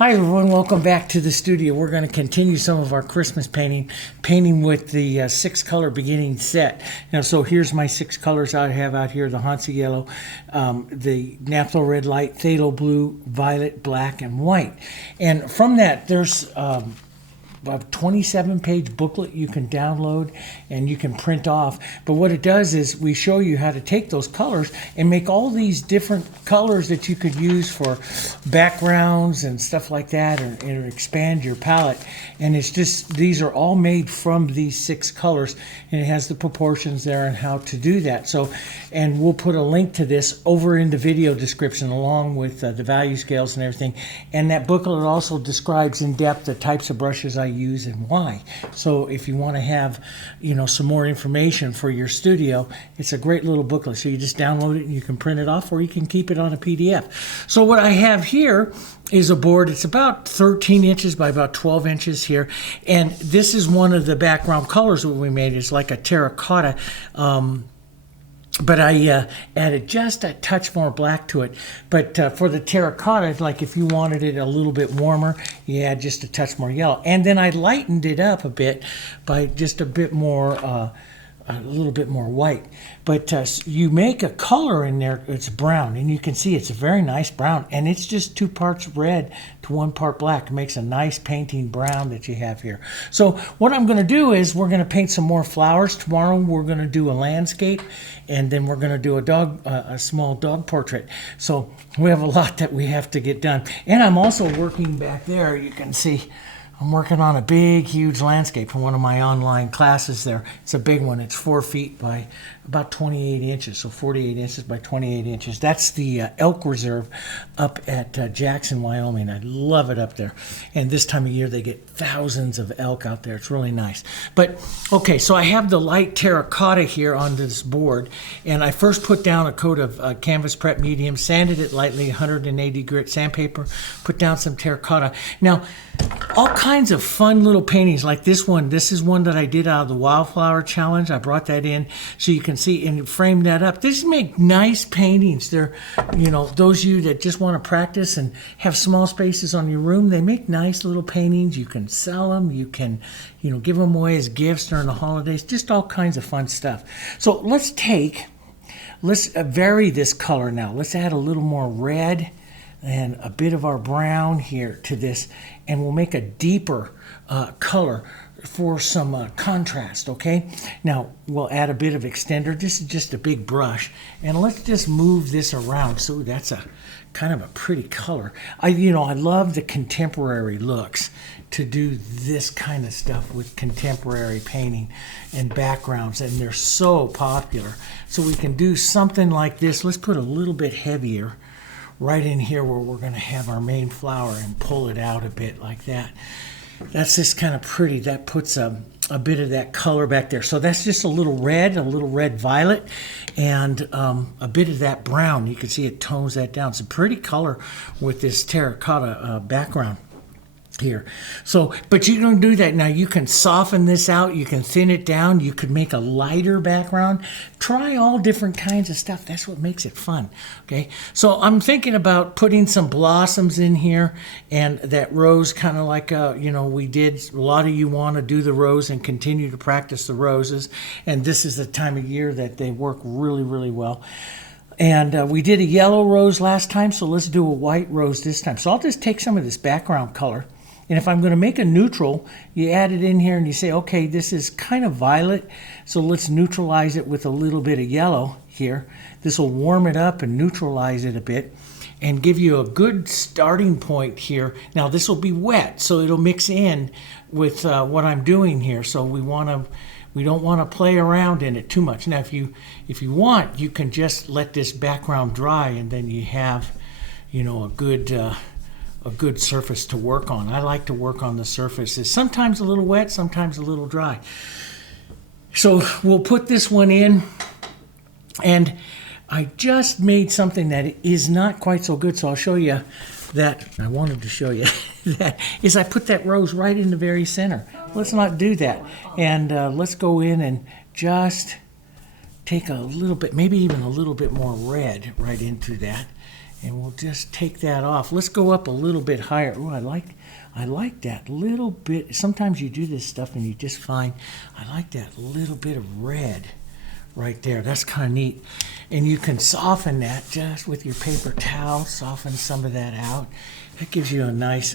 Hi everyone, welcome back to the studio. We're going to continue some of our Christmas painting with the 6-color beginning set. Now, so here's my 6 colors I have out here: the Hansa Yellow, the Naphthol Red Light, Phthalo Blue, Violet, Black, and White. And from that, there's a 27-page booklet you can download and you can print off. But what it does is we show you how to take those colors and make all these different colors that you could use for backgrounds and stuff like that, and expand your palette. And it's just, these are all made from these 6 colors, and it has the proportions there and how to do that. So, and we'll put a link to this over in the video description along with the value scales and everything. And that booklet also describes in depth the types of brushes I use and why. So if you want to have, some more information for your studio, it's a great little booklet. So you just download it and you can print it off, or you can keep it on a PDF. So what I have here is a board. It's about 13 inches by about 12 inches here. And this is one of the background colors that we made. It's like a terracotta. But I added just a touch more black to it. But for the terracotta, like if you wanted it a little bit warmer, you add just a touch more yellow. And then I lightened it up a bit by just a little bit more white. But you make a color in there, it's brown, and you can see it's a very nice brown, and it's just 2 parts red to 1 part black. It makes a nice painting brown that you have here. So what I'm going to do is we're going to paint some more flowers. Tomorrow we're going to do a landscape, and then we're going to do a small dog portrait. So we have a lot that we have to get done. And I'm also working back there, you can see, I'm working on a big, huge landscape for one of my online classes there. It's a big one. It's 4 feet by about 28 inches, so 48 inches by 28 inches. That's the elk reserve up at Jansen, Wyoming. I love it up there. And this time of year, they get thousands of elk out there. It's really nice. But, okay, so I have the light terracotta here on this board. And I first put down a coat of Canvas Prep Medium, sanded it lightly, 180 grit sandpaper, put down some terracotta. Now, all kinds of fun little paintings like this one. This is one that I did out of the Wildflower Challenge. I brought that in so you can see and frame that up. These make nice paintings. They're, those of you that just want to practice and have small spaces on your room, they make nice little paintings. You can sell them. You can, give them away as gifts during the holidays. Just all kinds of fun stuff. So let's vary this color now. Let's add a little more red and a bit of our brown here to this, and we'll make a deeper color for some contrast, okay? Now, we'll add a bit of extender. This is just a big brush, and let's just move this around. So that's a kind of a pretty color. I love the contemporary looks to do this kind of stuff with contemporary painting and backgrounds, and they're so popular. So we can do something like this. Let's put a little bit heavier right in here where we're going to have our main flower and pull it out a bit like that. That's just kind of pretty. That puts a bit of that color back there. So that's just a little red violet, and a bit of that brown. You can see it tones that down. It's a pretty color with this terracotta background here. So, but you don't do that now. You can soften this out. You can thin it down. You could make a lighter background. Try all different kinds of stuff. That's what makes it fun. Okay. So I'm thinking about putting some blossoms in here, and that rose kind of like, we did. A lot of you want to do the rose and continue to practice the roses. And this is the time of year that they work really, really well. And we did a yellow rose last time, so let's do a white rose this time. So I'll just take some of this background color. And if I'm going to make a neutral, you add it in here and you say, okay, this is kind of violet, so let's neutralize it with a little bit of yellow here. This will warm it up and neutralize it a bit and give you a good starting point here. Now this will be wet, so it'll mix in with what I'm doing here. So we don't want to play around in it too much. Now if you want, you can just let this background dry, and then you have, a good surface to work on. I like to work on the surfaces, sometimes a little wet, sometimes a little dry. So we'll put this one in, and I just made something that is not quite so good, so I'll show you that. I wanted to show you that is I put that rose right in the very center. Let's not do that, and let's go in and just take a little bit, maybe even a little bit more red right into that. And we'll just take that off. Let's go up a little bit higher. Oh, I like that little bit. Sometimes you do this stuff and you just find, I like that little bit of red right there. That's kind of neat. And you can soften that just with your paper towel, soften some of that out. That gives you a nice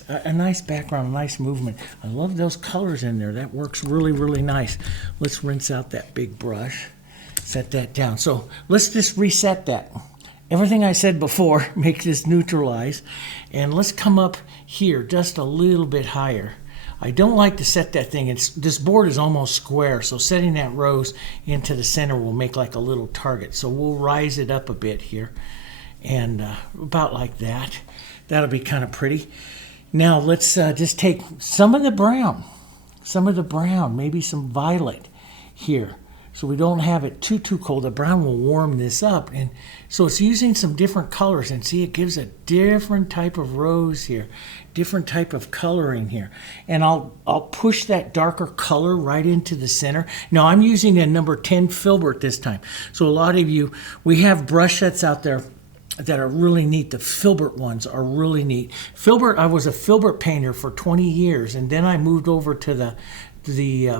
background, a nice movement. I love those colors in there. That works really, really nice. Let's rinse out that big brush, set that down. So let's just reset that. Everything I said before, make this neutralize. And let's come up here just a little bit higher. I don't like to set that thing. This board is almost square, so setting that rose into the center will make like a little target. So we'll rise it up a bit here, and about like that. That'll be kind of pretty. Now let's just take some of the brown, maybe some violet here. So we don't have it too cold. The brown will warm this up. And so it's using some different colors. And see, it gives a different type of rose here, different type of coloring here. And I'll push that darker color right into the center. Now I'm using a number 10 filbert this time. So a lot of you, we have brush sets out there that are really neat. The filbert ones are really neat. Filbert, I was a filbert painter for 20 years. And then I moved over to the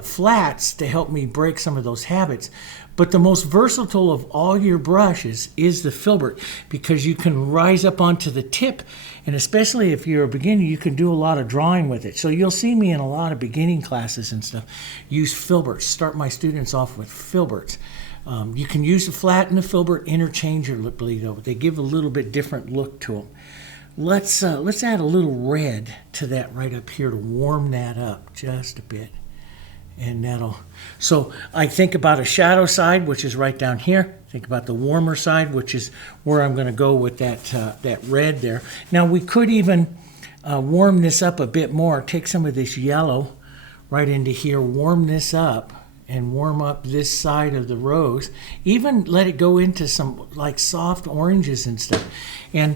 flats to help me break some of those habits. But the most versatile of all your brushes is the filbert, because you can rise up onto the tip, and especially if you're a beginner, you can do a lot of drawing with it. So you'll see me in a lot of beginning classes and stuff use filberts, start my students off with filberts. You can use the flat and the filbert interchangeably though. They give a little bit different look to them. Let's add a little red to that right up here to warm that up just a bit. And so I think about a shadow side, which is right down here. Think about the warmer side, which is where I'm going to go with that red there. Now we could even warm this up a bit more. Take some of this yellow right into here, warm this up, and warm up this side of the rose. Even let it go into some like soft oranges and stuff. And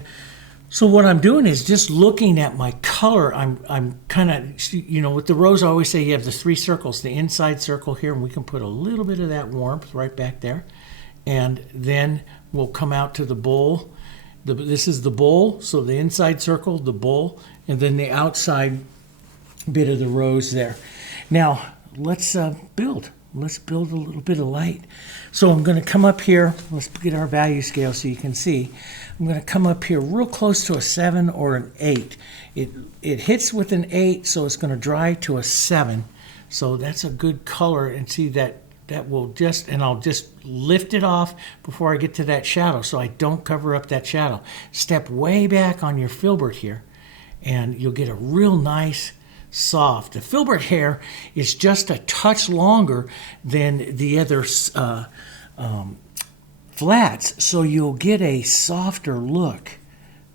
so what I'm doing is just looking at my color. I'm kind of, with the rose, I always say you have the 3 circles, the inside circle here, and we can put a little bit of that warmth right back there. And then we'll come out to the bowl. This is the bowl, so the inside circle, the bowl, and then the outside bit of the rose there. Now, let's build. Let's build a little bit of light. So I'm going to come up here. Let's get our value scale so you can see. I'm going to come up here real close to a 7 or an 8. It hits with an 8, so it's going to dry to a 7. So that's a good color, and see that will just, and I'll just lift it off before I get to that shadow so I don't cover up that shadow. Step way back on your filbert here, and you'll get a real nice soft. The filbert hair is just a touch longer than the other flats, so you'll get a softer look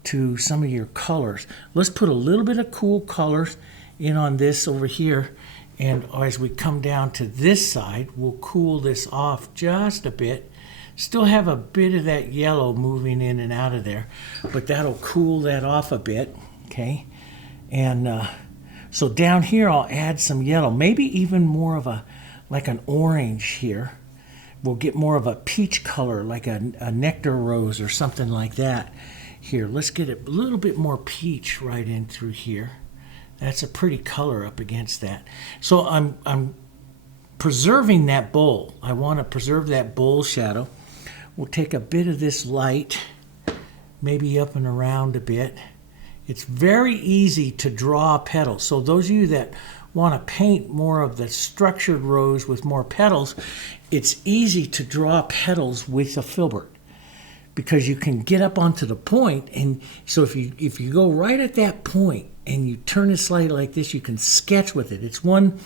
to some of your colors. Let's put a little bit of cool colors in on this over here, and as we come down to this side, we'll cool this off just a bit. Still have a bit of that yellow moving in and out of there, but that'll cool that off a bit, okay? And so down here, I'll add some yellow, maybe even more of like an orange here. We'll get more of a peach color, like a nectar rose or something like that. Here, let's get a little bit more peach right in through here. That's a pretty color up against that. So I'm preserving that bowl. I want to preserve that bowl shadow. We'll take a bit of this light, maybe up and around a bit. It's very easy to draw petals. So those of you that want to paint more of the structured rose with more petals, it's easy to draw petals with a filbert because you can get up onto the point. And so if you go right at that point and you turn it slightly like this, you can sketch with it. It's one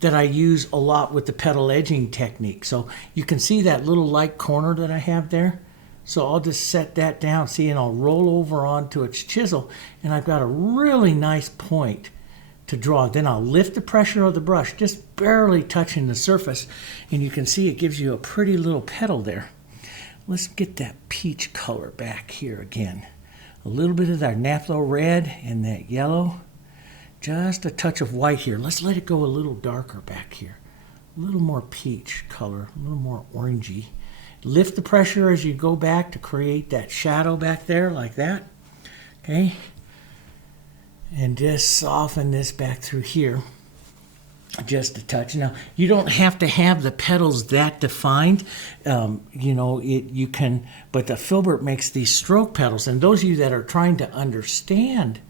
that I use a lot with the petal edging technique. So you can see that little light corner that I have there. So I'll just set that down, see, and I'll roll over onto its chisel, and I've got a really nice point to draw. Then I'll lift the pressure of the brush, just barely touching the surface, and you can see it gives you a pretty little petal there. Let's get that peach color back here again. A little bit of that Naphthol red and that yellow. Just a touch of white here. Let's let it go a little darker back here. A little more peach color, a little more orangey. Lift the pressure as you go back to create that shadow back there like that. Okay. And just soften this back through here just a touch. Now, you don't have to have the petals that defined. You know, you can, but the filbert makes these stroke petals. And those of you that are trying to understand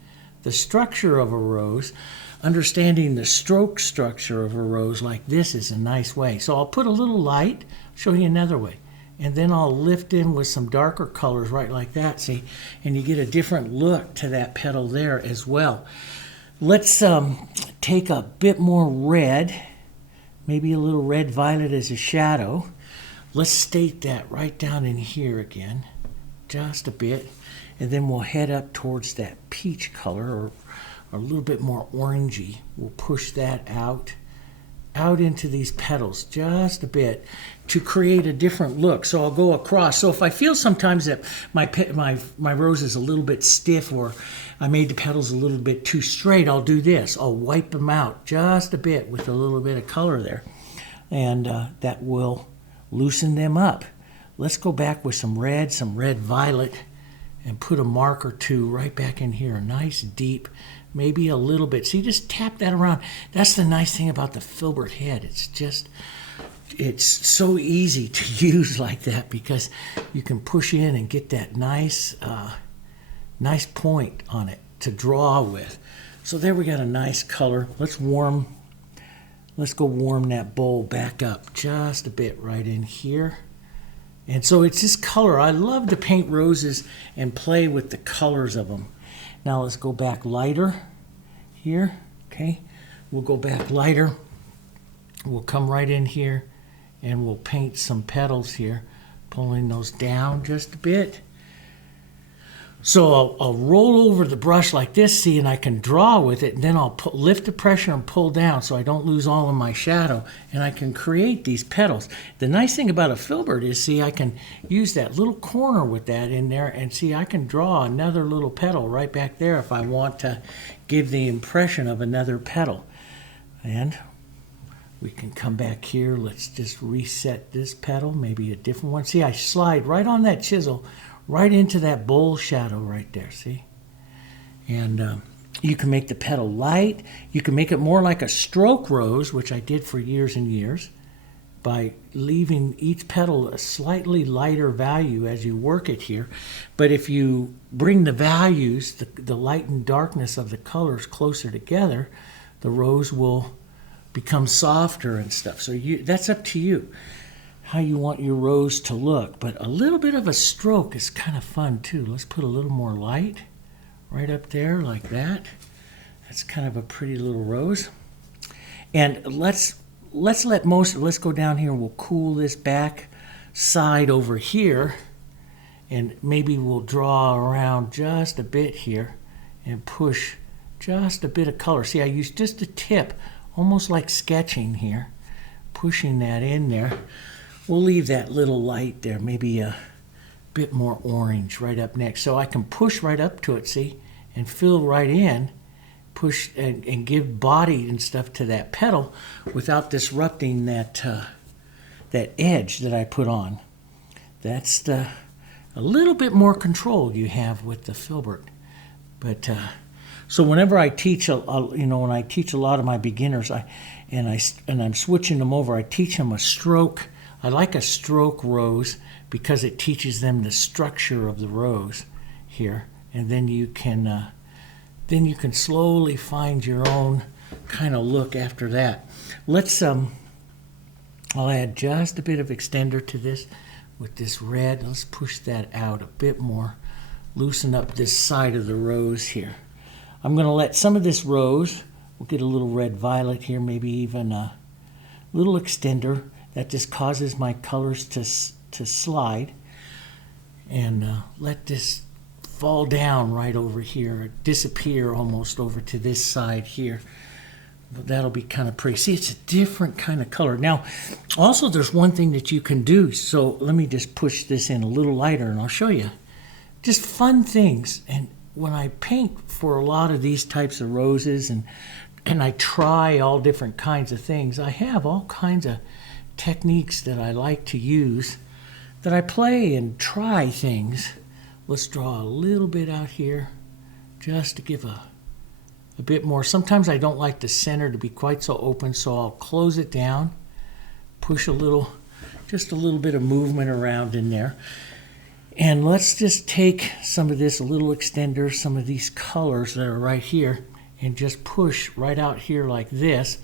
the structure of a rose, understanding the stroke structure of a rose like this is a nice way. So I'll put a little light, show you another way. And then I'll lift in with some darker colors right like that, see? And you get a different look to that petal there as well. Let's take a bit more red, maybe a little red violet as a shadow. Let's state that right down in here again, just a bit. And then we'll head up towards that peach color, or a little bit more orangey. We'll push that out into these petals just a bit to create a different look. So I'll go across. So if I feel sometimes that my rose is a little bit stiff, or I made the petals a little bit too straight, I'll do this. I'll wipe them out just a bit with a little bit of color there, and that will loosen them up. Let's go back with some red violet, and put a mark or two right back in here, a nice deep, maybe a little bit. See, just tap that around. That's the nice thing about the filbert head. It's so easy to use like that, because you can push in and get that nice point on it to draw with. So there we got a nice color. Let's go warm that bowl back up just a bit right in here. And so it's this color. I love to paint roses and play with the colors of them. Now let's go back lighter here. Okay, we'll go back lighter. We'll come right in here and we'll paint some petals here, pulling those down just a bit. So I'll roll over the brush like this, see, and I can draw with it, and then I'll lift the pressure and pull down so I don't lose all of my shadow, and I can create these petals. The nice thing about a filbert is, see, I can use that little corner with that in there, and see, I can draw another little petal right back there if I want to give the impression of another petal. And we can come back here. Let's just reset this petal, maybe a different one. See, I slide right on that chisel, right into that bowl shadow right there, see? And you can make the petal light. You can make it more like a stroke rose, which I did for years and years, by leaving each petal a slightly lighter value as you work it here. But if you bring the values, the light and darkness of the colors closer together, the rose will become softer and stuff. So that's up to you, how you want your rose to look. But a little bit of a stroke is kind of fun too. Let's put a little more light right up there like that. That's kind of a pretty little rose. And let's go down here and we'll cool this back side over here, and maybe we'll draw around just a bit here and push just a bit of color. See, I use just a tip, almost like sketching here, pushing that in there. We'll leave that little light there, maybe a bit more orange right up next. So I can push right up to it, see, and fill right in, push and give body and stuff to that petal without disrupting that edge that I put on. That's a little bit more control you have with the filbert. But so whenever I teach, when I teach a lot of my beginners, I'm switching them over, I teach them a stroke. I like a stroke rose because it teaches them the structure of the rose here, and then you can slowly find your own kind of look after that. Let's I'll add just a bit of extender to this with this red. Let's push that out a bit more, loosen up this side of the rose here. I'm going to let some of this rose, we'll get a little red violet here, maybe even a little extender. That just causes my colors to slide, and let this fall down right over here, disappear almost over to this side here. But that'll be kind of pretty. See, it's a different kind of color. Now, also there's one thing that you can do. So let me just push this in a little lighter and I'll show you. Just fun things. And when I paint for a lot of these types of roses and I try all different kinds of things, I have all kinds of techniques that I like to use that I play and try things. Let's draw a little bit out here just to give a bit more. Sometimes I don't like the center to be quite so open, so I'll close it down, push a little, just a little bit of movement around in there. And let's just take some of this, a little extender, some of these colors that are right here, and just push right out here like this.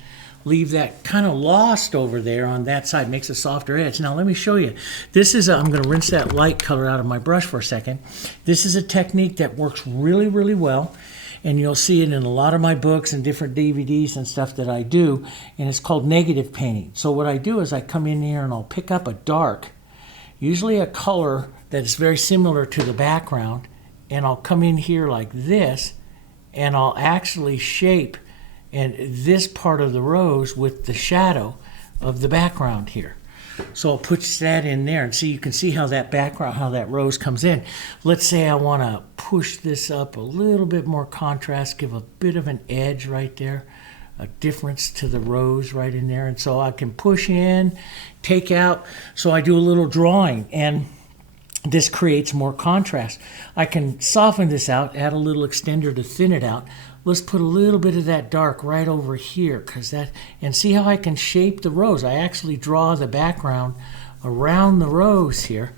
Leave that kind of lost over there on that side, makes a softer edge. Now let me show you. This is, I'm going to rinse that light color out of my brush for a second. This is a technique that works really, really well. And you'll see it in a lot of my books and different DVDs and stuff that I do. And it's called negative painting. So what I do is I come in here and I'll pick up a dark, usually a color that is very similar to the background. And I'll come in here like this, and I'll actually shape and this part of the rose with the shadow of the background here. So I'll put that in there and see, you can see how that background, how that rose comes in. Let's say I want to push this up a little bit more contrast, give a bit of an edge right there, a difference to the rose right in there. And so I can push in, take out, so I do a little drawing, and this creates more contrast. I can soften this out, add a little extender to thin it out. Let's put a little bit of that dark right over here, and see how I can shape the rose. I actually draw the background around the rose here,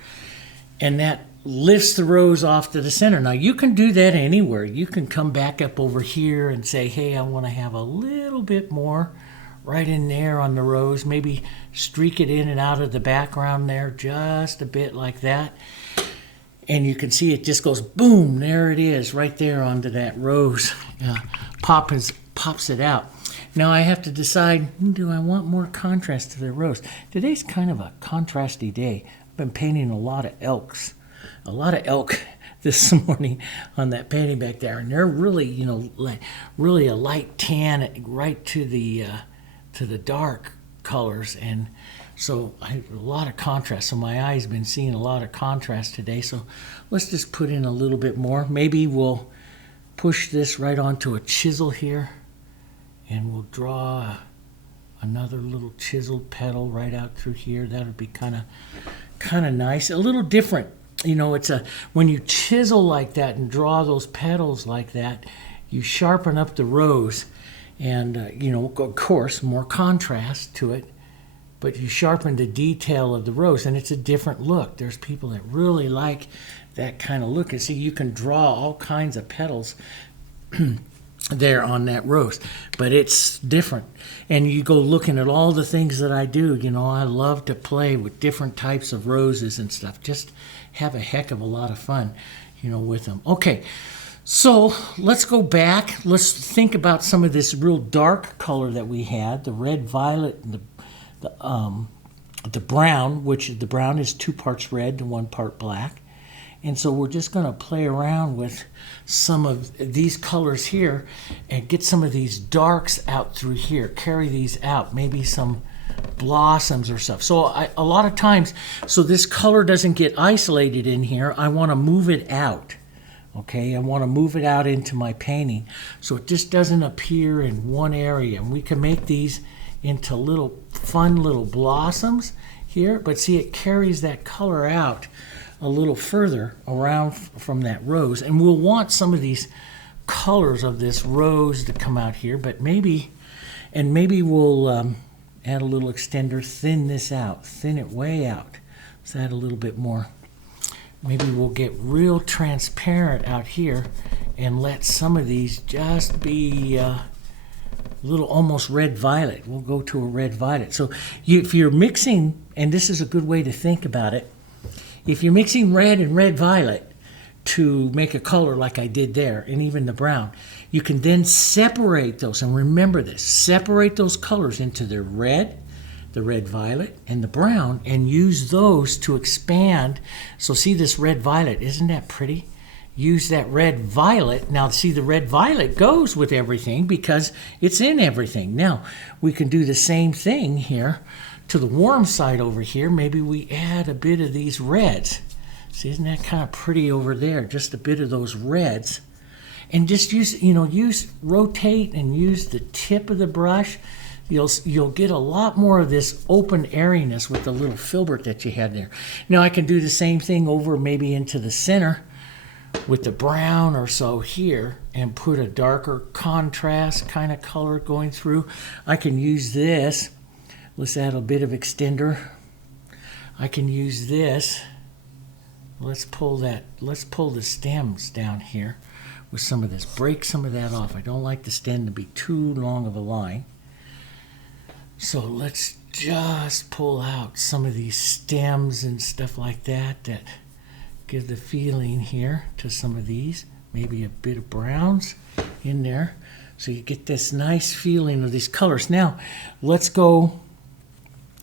and that lifts the rose off to the center. Now you can do that anywhere. You can come back up over here and say, hey, I want to have a little bit more right in there on the rose. Maybe streak it in and out of the background there, just a bit like that. And you can see it just goes boom, there it is, right there onto that rose. Pops it out. Now I have to decide, do I want more contrast to the rose? Today's kind of a contrasty day. I've been painting a lot of elk this morning on that painting back there, and they're really, really a light tan right to the dark colors, and so I have a lot of contrast. So my eye's been seeing a lot of contrast today. So let's just put in a little bit more. Maybe we'll push this right onto a chisel here, and we'll draw another little chiseled petal right out through here. That would be kind of nice, a little different. It's when you chisel like that and draw those petals like that, you sharpen up the rose, and of course more contrast to it. But you sharpen the detail of the rose, and it's a different look. There's people that really like that kind of look. And see, you can draw all kinds of petals there on that rose, but it's different. And you go looking at all the things that I do. I love to play with different types of roses and stuff. Just have a heck of a lot of fun, with them. Okay, so let's go back. Let's think about some of this real dark color that we had, the red, violet, and the brown, which the brown is 2 parts red to 1 part black. And so we're just going to play around with some of these colors here and get some of these darks out through here, carry these out, maybe some blossoms or stuff. So a lot of times, so this color doesn't get isolated in here, I want to move it out. Okay, I want to move it out into my painting so it just doesn't appear in one area. And we can make these into little fun little blossoms here, but see, it carries that color out a little further around from that rose, and we'll want some of these colors of this rose to come out here, but maybe we'll add a little extender, thin this out, thin it way out. Let's add a little bit more. Maybe we'll get real transparent out here and let some of these just be little almost red violet. We'll go to a red violet. So if you're mixing, and this is a good way to think about it, if you're mixing red and red violet to make a color like I did there, and even the brown, you can then separate those. And remember this, separate those colors into the red violet, and the brown, and use those to expand. So see this red violet, isn't that pretty? Use that red violet. Now see, the red violet goes with everything because it's in everything. Now we can do the same thing here to the warm side over here. Maybe we add a bit of these reds. See, isn't that kind of pretty over there? Just a bit of those reds. And just rotate and use the tip of the brush. you'll get a lot more of this open airiness with the little filbert that you had there. Now I can do the same thing over maybe into the center with the brown or so here and put a darker contrast kind of color going through. I can use this. Let's add a bit of extender. I can use this. Let's pull the stems down here with some of this. Break some of that off. I don't like the stem to be too long of a line. So let's just pull out some of these stems and stuff like that that give the feeling here to some of these. Maybe a bit of browns in there. So you get this nice feeling of these colors. Now, let's go,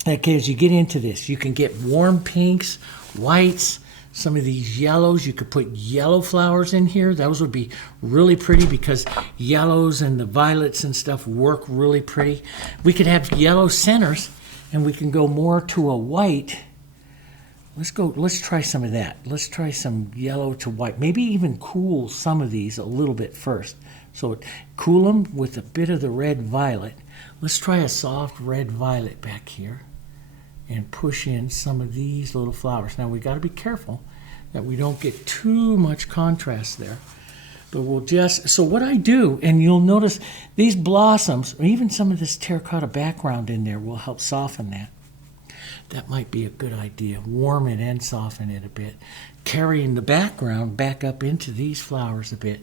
okay, as you get into this, you can get warm pinks, whites, some of these yellows. You could put yellow flowers in here. Those would be really pretty because yellows and the violets and stuff work really pretty. We could have yellow centers and we can go more to a white. Let's try some of that. Let's try some yellow to white. Maybe even cool some of these a little bit first. So cool them with a bit of the red violet. Let's try a soft red violet back here and push in some of these little flowers. Now we got to be careful that we don't get too much contrast there. But we'll just, so what I do, and you'll notice these blossoms, or even some of this terracotta background in there will help soften that. That might be a good idea. Warm it and soften it a bit. Carrying the background back up into these flowers a bit.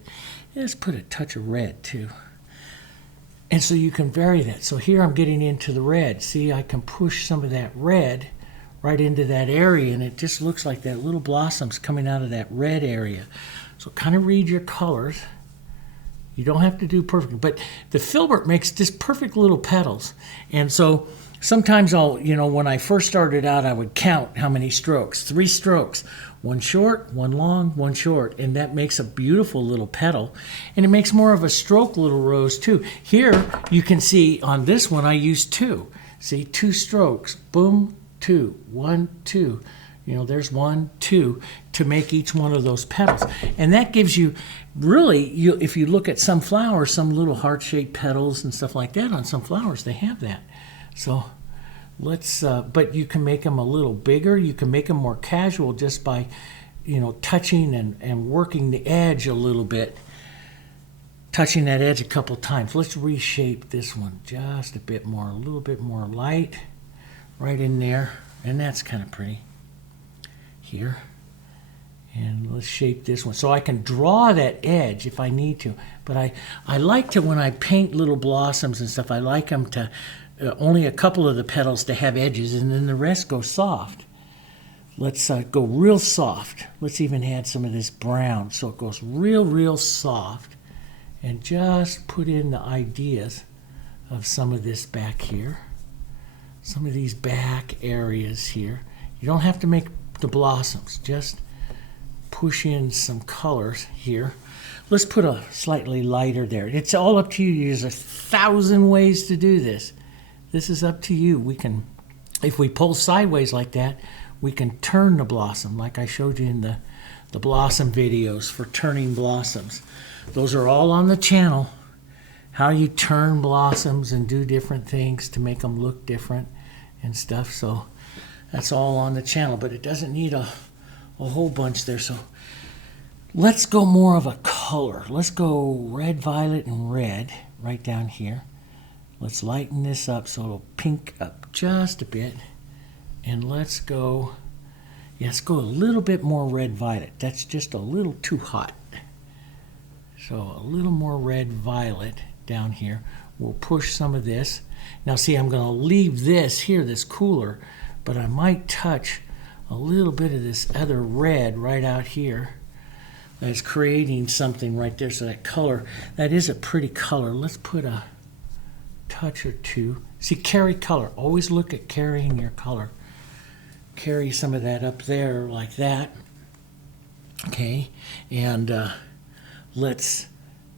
Let's put a touch of red too. And so you can vary that. So here I'm getting into the red. See, I can push some of that red right into that area, and it just looks like that little blossoms coming out of that red area. So kind of read your colors. You don't have to do perfect, but the filbert makes just perfect little petals. And so sometimes when I first started out, I would count how many strokes. 3 strokes. 1 short, 1 long, 1 short. And that makes a beautiful little petal. And it makes more of a stroke little rose too. Here, you can see on this one, I used 2. See, 2 strokes. Boom, 2. 1, 2. There's 1, 2 to make each one of those petals. And that gives you, really, if you look at some flowers, some little heart-shaped petals and stuff like that on some flowers, they have that. So let's, but you can make them a little bigger. You can make them more casual just by, touching and working the edge a little bit. Touching that edge a couple times. Let's reshape this one just a bit more, a little bit more light right in there. And that's kind of pretty here. And let's shape this one. So I can draw that edge if I need to. But I like to, when I paint little blossoms and stuff, I like them to, only a couple of the petals to have edges, and then the rest go soft. Let's go real soft. Let's even add some of this brown so it goes real, real soft. And just put in the ideas of some of this back here. Some of these back areas here. You don't have to make the blossoms. Just push in some colors here. Let's put a slightly lighter there. It's all up to you. There's 1,000 ways to do this. This is up to you. We can, if we pull sideways like that, we can turn the blossom like I showed you in the blossom videos for turning blossoms. Those are all on the channel. How you turn blossoms and do different things to make them look different and stuff. So that's all on the channel, but it doesn't need a whole bunch there. So let's go more of a color. Let's go red, violet, and red right down here. Let's lighten this up so it'll pink up just a bit. And let's go a little bit more red violet. That's just a little too hot. So a little more red violet down here. We'll push some of this. Now see, I'm going to leave this here, this cooler, but I might touch a little bit of this other red right out here. That's creating something right there. So that color, that is a pretty color. Let's put a touch or two. See, carry color. Always look at carrying your color. Carry some of that up there like that. Okay, and let's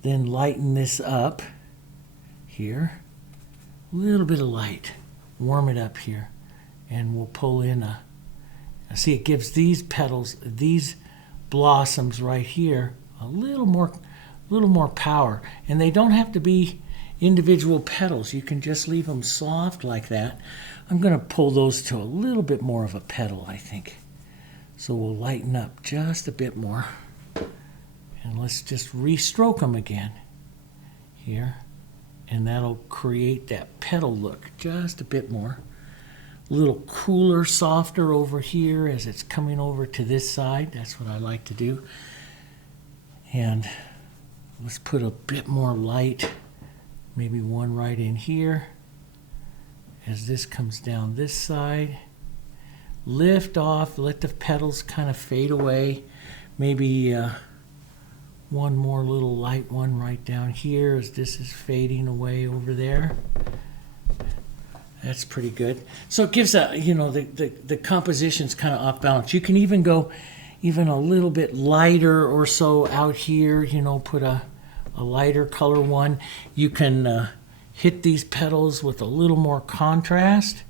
then lighten this up here. A little bit of light. Warm it up here. And we'll pull in a, see, it gives these petals, these blossoms right here, a little more power. And they don't have to be individual petals. You can just leave them soft like that. I'm going to pull those to a little bit more of a petal, I think. So we'll lighten up just a bit more. And let's just re-stroke them again here. And that'll create that petal look just a bit more. A little cooler, softer over here as it's coming over to this side. That's what I like to do. And let's put a bit more light, maybe one right in here. As this comes down this side, lift off, let the petals kind of fade away. Maybe one more little light one right down here as this is fading away over there. That's pretty good. So it gives a, you know, the composition's kind of off balance. You can even go even a little bit lighter or so out here, you know, put a lighter color one. You can hit these petals with a little more contrast.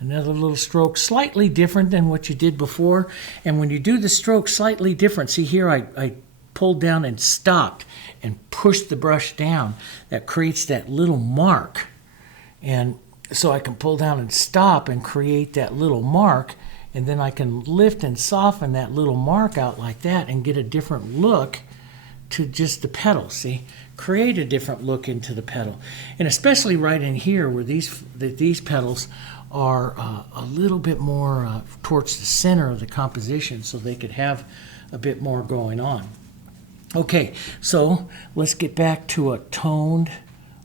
Another little stroke, slightly different than what you did before. And when you do the stroke slightly different, see here I pulled down and stopped and pushed the brush down. That creates that little mark. And so I can pull down and stop and create that little mark, and then I can lift and soften that little mark out like that and get a different look to just the petal. See, create a different look into the petal. And especially right in here where these petals are a little bit more towards the center of the composition, so they could have a bit more going on. Okay, so let's get back to a toned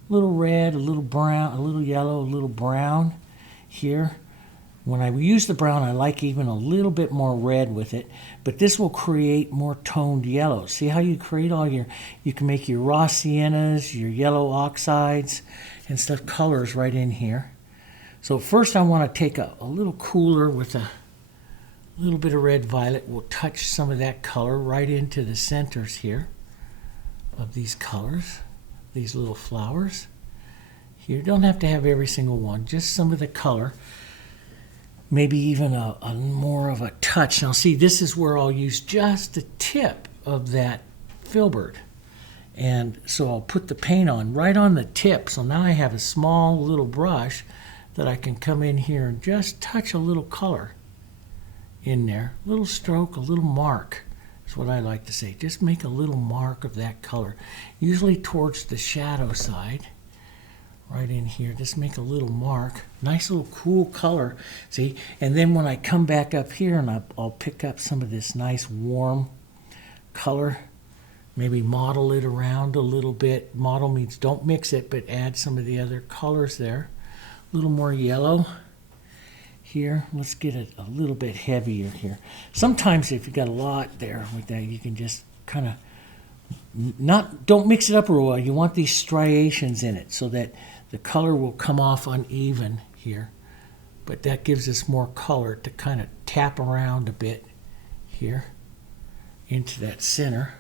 little red, a little brown, a little yellow, a little brown here. When I use the brown, I like even a little bit more red with it, but this will create more toned yellow. See how you create all your, you can make your raw siennas, your yellow oxides, and stuff, colors right in here. So first I want to take a little cooler with a little bit of red violet. We'll touch some of that color right into the centers here of these colors. These little flowers here. Don't have to have every single one, just some of the color, maybe even a more of a touch. Now see, this is where I'll use just the tip of that filbert, and so I'll put the paint on right on the tip. So now I have a small little brush that I can come in here and just touch a little color in there, a little stroke, a little mark. That's what I like to say. Just make a little mark of that color, usually towards the shadow side, right in here. Just make a little mark, nice little cool color, see? And then when I come back up here and I'll pick up some of this nice warm color, maybe model it around a little bit. Model means don't mix it, but add some of the other colors there. A little more yellow. Here, let's get it a little bit heavier here. Sometimes if you got a lot there with that, you can just kind of don't mix it up real well. You want these striations in it so that the color will come off uneven here. But that gives us more color to kind of tap around a bit here into that center.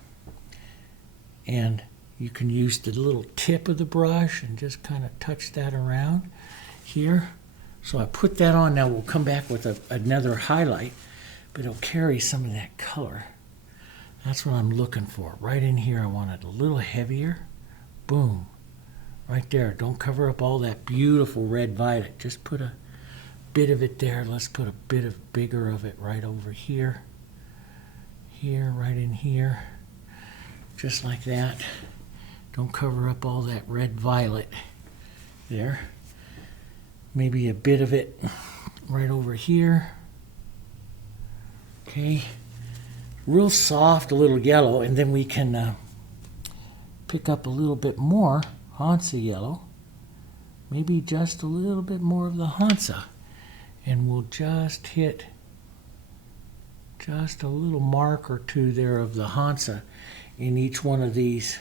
And you can use the little tip of the brush and just kind of touch that around here. So I put that on. Now we'll come back with another highlight, but it'll carry some of that color. That's what I'm looking for. Right in here, I want it a little heavier. Boom. Right there. Don't cover up all that beautiful red violet. Just put a bit of it there. Let's put a bit of bigger of it right over here. Here, right in here. Just like that. Don't cover up all that red violet there. Maybe a bit of it right over here. Okay, real soft, a little yellow, and then we can pick up a little bit more Hansa Yellow. Maybe just a little bit more of the Hansa, and we'll just hit just a little mark or two there of the Hansa in each one of these.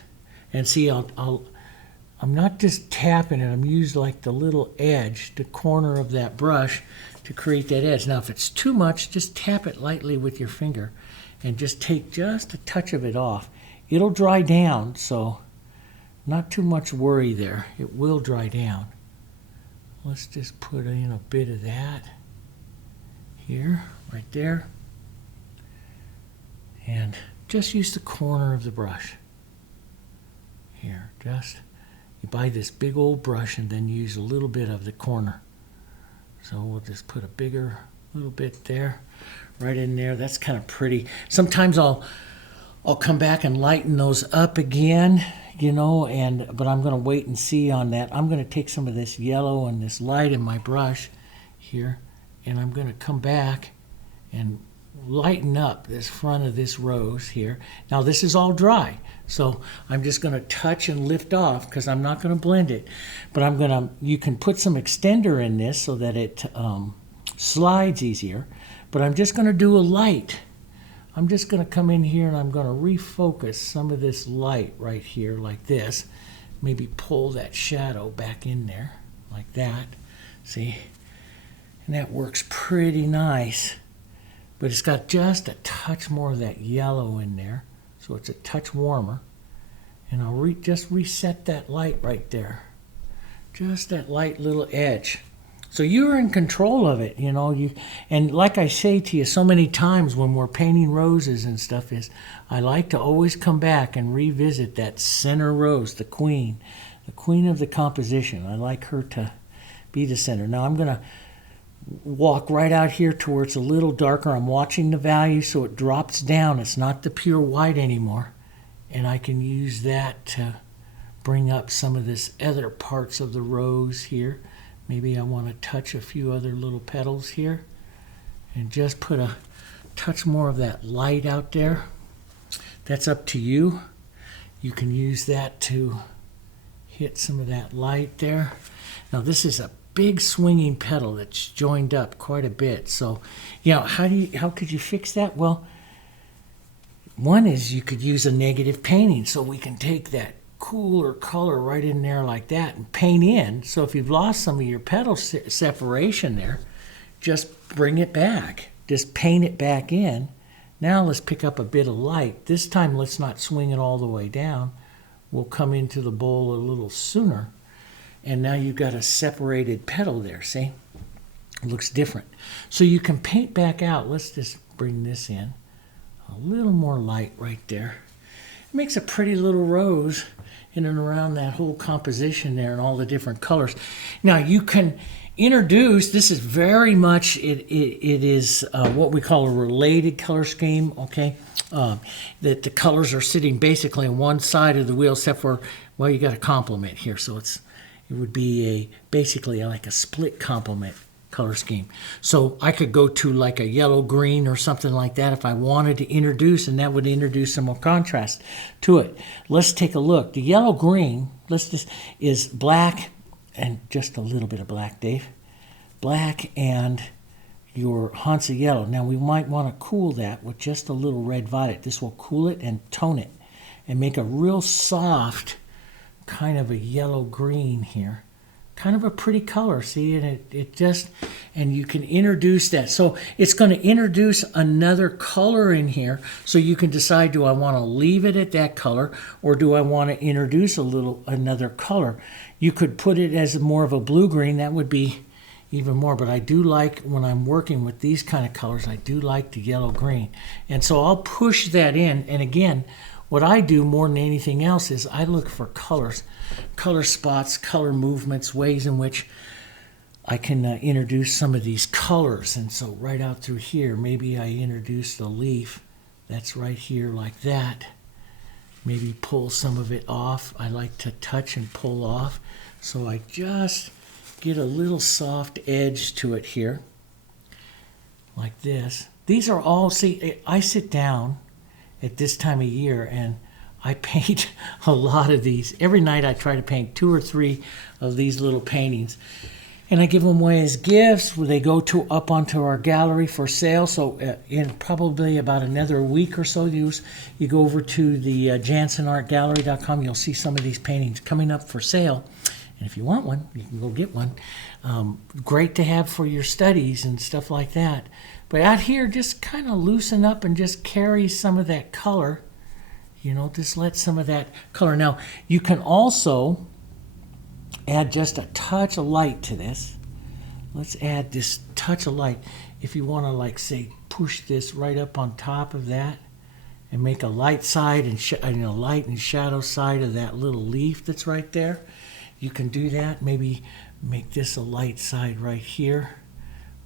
And see, I'm not just tapping it, I'm using like the little edge, the corner of that brush to create that edge. Now if it's too much, just tap it lightly with your finger and just take just a touch of it off. It'll dry down, so not too much worry there. It will dry down. Let's just put in a bit of that here, right there. And just use the corner of the brush. Here, just you buy this big old brush and then use a little bit of the corner. So we'll just put a little bit there, right in there. That's kind of pretty. Sometimes I'll come back and lighten those up again, you know, but I'm going to wait and see on that. I'm going to take some of this yellow and this light in my brush here, and I'm going to come back and lighten up this front of this rose here. Now this is all dry, so I'm just going to touch and lift off because I'm not going to blend it. But you can put some extender in this so that it slides easier. But I'm just going to do a light. I'm just going to come in here and I'm going to refocus some of this light right here like this. Maybe pull that shadow back in there like that. See? And that works pretty nice. But it's got just a touch more of that yellow in there. So it's a touch warmer. And I'll just reset that light right there. Just that light little edge. So you're in control of it, you know. And like I say to you so many times when we're painting roses and stuff, I like to always come back and revisit that center rose, the queen of the composition. I like her to be the center. Now I'm going to walk right out here to where it's a little darker. I'm watching the value so it drops down. It's not the pure white anymore. And I can use that to bring up some of this other parts of the rose here. Maybe I want to touch a few other little petals here and just put a touch more of that light out there. That's up to you. You can use that to hit some of that light there. Now this is a big swinging petal that's joined up quite a bit. So, you know, how could you fix that? Well, one is you could use a negative painting, so we can take that cooler color right in there like that and paint in. So if you've lost some of your petal separation there, just bring it back. Just paint it back in. Now let's pick up a bit of light. This time let's not swing it all the way down. We'll come into the bowl a little sooner. And now you've got a separated petal there, see? It looks different. So you can paint back out. Let's just bring this in. A little more light right there. It makes a pretty little rose in and around that whole composition there and all the different colors. Now you can introduce, this is very much, it is what we call a related color scheme, okay? That the colors are sitting basically on one side of the wheel except for, well, you got a complement here. So it would be basically like a split complement color scheme. So I could go to like a yellow green or something like that if I wanted to introduce, and that would introduce some more contrast to it. Let's take a look. The yellow green, is black and just a little bit of black, Dave. Black and your Hansa Yellow. Now we might want to cool that with just a little red violet. This will cool it and tone it and make a real soft kind of a yellow green here. Kind of a pretty color, see, and and you can introduce that. So it's going to introduce another color in here, so you can decide, do I want to leave it at that color, or do I want to introduce another color? You could put it as more of a blue-green, that would be even more, but I do like, when I'm working with these kind of colors, I do like the yellow-green. And so I'll push that in, and again, what I do more than anything else is I look for colors, color spots, color movements, ways in which I can introduce some of these colors. And so right out through here, maybe I introduce the leaf that's right here like that. Maybe pull some of it off. I like to touch and pull off. So I just get a little soft edge to it here, like this. These are all, see, I sit down at this time of year and I paint a lot of these. Every night I try to paint 2 or 3 of these little paintings, and I give them away as gifts. They go up onto our gallery for sale. So in probably about another week or so, you go over to the JansenArtGallery.com. You'll see some of these paintings coming up for sale. And if you want one, you can go get one. Great to have for your studies and stuff like that. But out here, just kind of loosen up and just carry some of that color. You know, just let some of that color. Now, you can also add just a touch of light to this. Let's add this touch of light. If you want to, like, say, push this right up on top of that and make a light side and a light and shadow side of that little leaf that's right there. You can do that. Maybe make this a light side right here.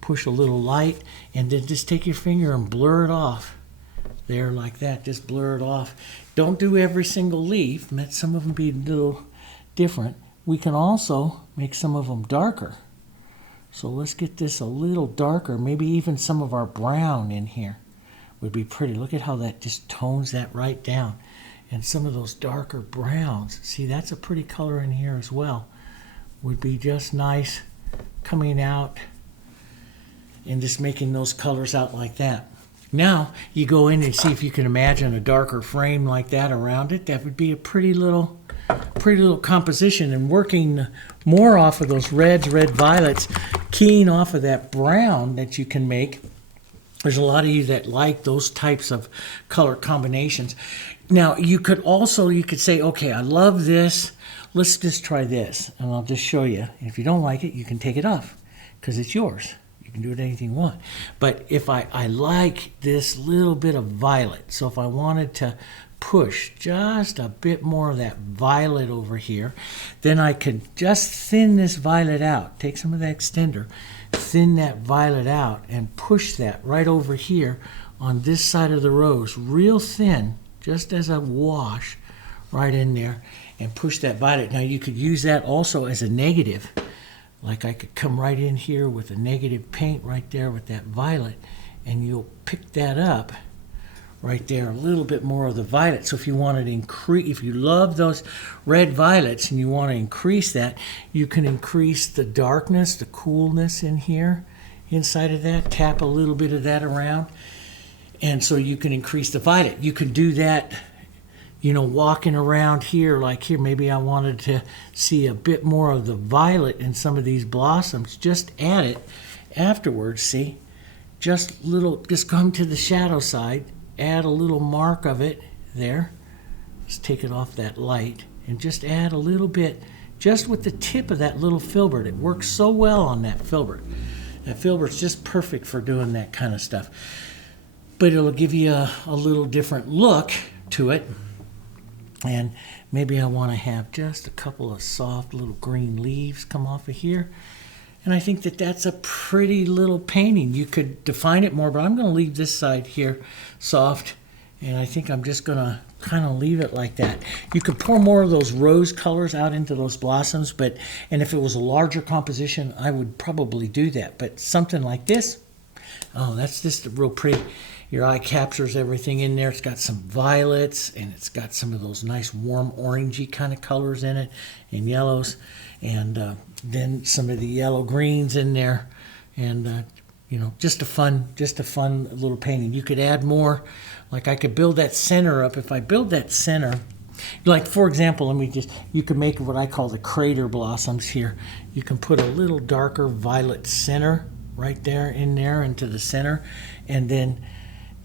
Push a little light, and then just take your finger and blur it off. There, like that. Just blur it off. Don't do every single leaf. Let some of them be a little different. We can also make some of them darker. So let's get this a little darker. Maybe even some of our brown in here would be pretty. Look at how that just tones that right down. And some of those darker browns. See, that's a pretty color in here as well. Would be just nice coming out and just making those colors out like that. Now you go in and see if you can imagine a darker frame like that around it. That would be a pretty little composition, and working more off of those reds, red violets, keying off of that brown that you can make. There's a lot of you that like those types of color combinations. Now you could say, okay, I love this. Let's just try this, and I'll just show you. If you don't like it, you can take it off because it's yours. You can do it anything you want. But if I like this little bit of violet, so if I wanted to push just a bit more of that violet over here, then I could just thin this violet out. Take some of that extender, thin that violet out, and push that right over here on this side of the rose, real thin, just as a wash right in there, and push that violet. Now you could use that also as a negative. Like I could come right in here with a negative paint right there with that violet, and you'll pick that up right there, a little bit more of the violet. So if you wanted to increase, if you love those red violets and you want to increase that, you can increase the darkness, the coolness in here, inside of that. Tap a little bit of that around, and so you can increase the violet. You can do that, you know, walking around here, like here, maybe I wanted to see a bit more of the violet in some of these blossoms. Just add it afterwards, see? Just come to the shadow side, add a little mark of it there. Just take it off that light and just add a little bit, just with the tip of that little filbert. It works so well on that filbert. That filbert's just perfect for doing that kind of stuff. But it'll give you a little different look to it. And maybe I want to have just a couple of soft little green leaves come off of here. And I think that that's a pretty little painting. You could define it more, but I'm going to leave this side here soft. And I think I'm just going to kind of leave it like that. You could pour more of those rose colors out into those blossoms, and if it was a larger composition, I would probably do that. But something like this, oh, that's just real pretty. Your eye captures everything in there. It's got some violets, and it's got some of those nice warm orangey kind of colors in it, and yellows, and then some of the yellow greens in there, and you know, just a fun little painting. You could add more. Like I could build that center up. If I build that center, like for example, you could make what I call the crater blossoms here. You can put a little darker violet center right there in there into the center, and then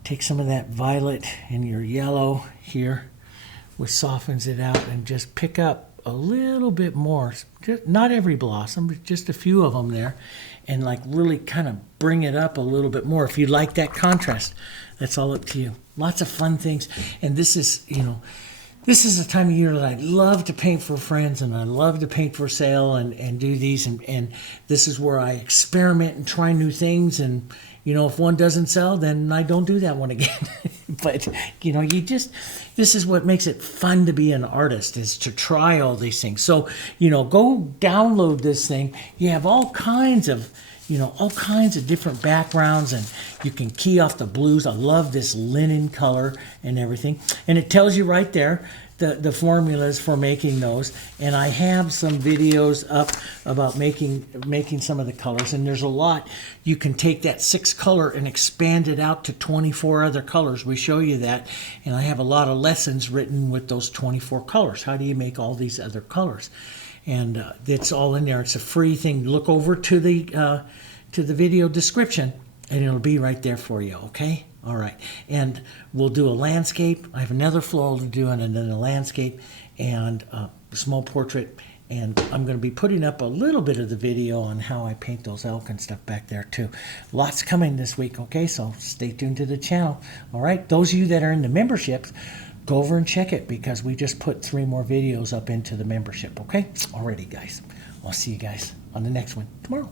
take some of that violet and your yellow here, which softens it out, and just pick up a little bit more. Just, not every blossom, but just a few of them there, and like really kind of bring it up a little bit more. If you like that contrast, that's all up to you. Lots of fun things. And this is, you know, this is a time of year that I love to paint for friends, and I love to paint for sale and do these. And this is where I experiment and try new things. And, you know, if one doesn't sell, then I don't do that one again. But, you know, this is what makes it fun to be an artist, is to try all these things. So, you know, go download this thing. You have all kinds of different backgrounds, and you can key off the blues. I love this linen color and everything. And it tells you right there the formulas for making those. And I have some videos up about making some of the colors. And there's a lot. You can take that 6 color and expand it out to 24 other colors. We show you that. And I have a lot of lessons written with those 24 colors. How do you make all these other colors? And it's all in there. It's a free thing. Look over to the video description, and it'll be right there for you, okay? All right. And we'll do a landscape. I have another floral to do, and then a landscape and a small portrait. And I'm going to be putting up a little bit of the video on how I paint those elk and stuff back there too. Lots coming this week, okay? So stay tuned to the channel. All right, those of you that are in the memberships, go over and check it because we just put 3 more videos up into the membership, okay? Alrighty, guys. I'll see you guys on the next one tomorrow.